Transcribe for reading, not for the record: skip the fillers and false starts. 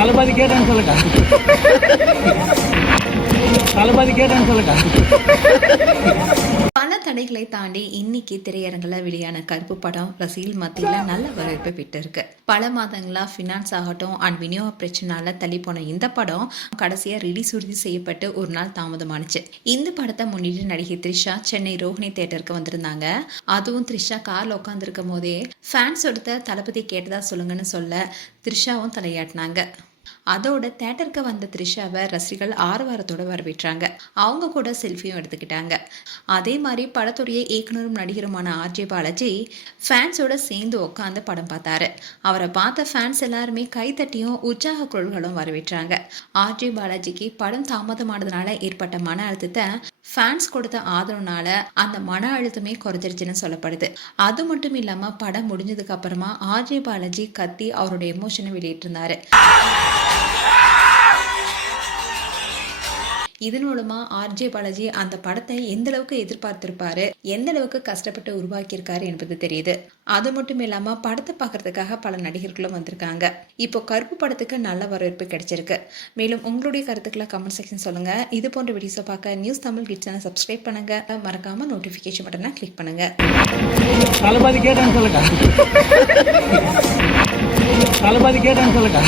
தளபதி கேட்டேன்னு சொல்லுங்க. தளபதி கேட்டேன்னு சொல்லுங்க. பல தடைகளை தாண்டி இன்னைக்கு திரையரங்குல வெளியான கருப்பு படம் ரசிகர்கள் மத்தியில நல்ல வரவேற்பை பெற்றிருக்கு. பல மாதங்களா ஃபினான்ஸ் ஆகட்டும் அண்ட் விநியோக பிரச்சனால தள்ளி போன இந்த படம் கடைசியா ரிலீஸ் உறுதி செய்யப்பட்டு ஒரு நாள் தாமதமானுச்சு. இந்த படத்தை முன்னிட்டு நடிகை த்ரிஷா சென்னை ரோஹிணி தியேட்டருக்கு வந்திருந்தாங்க. அதுவும் த்ரிஷா கார்ல உட்காந்துருக்கும் போதே ஃபேன்ஸ் எடுத்த தளபதி கேட்டதா சொல்லுங்கன்னு சொல்ல த்ரிஷாவும் தலையாட்டினாங்க. அதோட தேட்டருக்கு வந்த த்ரிஷாவை ரசிகர்கள் ஆரவாரத்தோட வரவேற்றாங்க. அவங்க கூட செல்ஃபியும் எடுத்துக்கிட்டாங்க. அதே மாதிரி படத்துடைய இயக்குனரும் நடிகருமான ஆர்ஜே பாலாஜி ஃபேன்ஸோட சேர்ந்து உட்காந்து படம் பார்த்தாரு. அவரை பார்த்த ஃபேன்ஸ் எல்லாருமே கைத்தட்டியும் உற்சாக குரல்களும் வரவேற்றாங்க. ஆர்ஜே பாலாஜிக்கு படம் தாமதமானதுனால ஏற்பட்ட மன அழுத்தத்தை ஃபேன்ஸ் கொடுத்த ஆதரவுனால அந்த மன அழுத்தமே குறைஞ்சிருச்சுன்னு சொல்லப்படுது. அது மட்டும் இல்லாம படம் முடிஞ்சதுக்கு அப்புறமா ஆர்ஜே பாலாஜி கத்தி அவருடைய எமோஷனை வெளியிட்டிருந்தாரு. இதன் மூலமா ஆர்ஜே பாலாஜி அந்த படத்தை எந்த அளவுக்கு எதிர்பார்த்திருப்பாரு, எந்த அளவுக்கு கஷ்டப்பட்டு உருவாக்கியிருக்காரு என்பது தெரியுது. அது மட்டும் இல்லாம படத்தை பார்க்கறதுக்காக பல நடிகர்களும் வந்திருக்காங்க. இப்போ கருப்பு படத்துக்கு நல்ல வரவேற்பு கிடைச்சிருக்கு. மேலும் உங்களுடைய கருத்துக்களை கமெண்ட் செக்ஷன் சொல்லுங்க. இது போன்ற வீடியோஸை பார்க்க news Tamil kids channel subscribe பண்ணுங்க. மறக்காம நோட்டிபிகேஷன் பட்டனை கிளிக் பண்ணுங்க. தளபதி கேட்டேன்னு சொல்லுங்க. தளபதி கேட்டேன்னு சொல்லுங்க.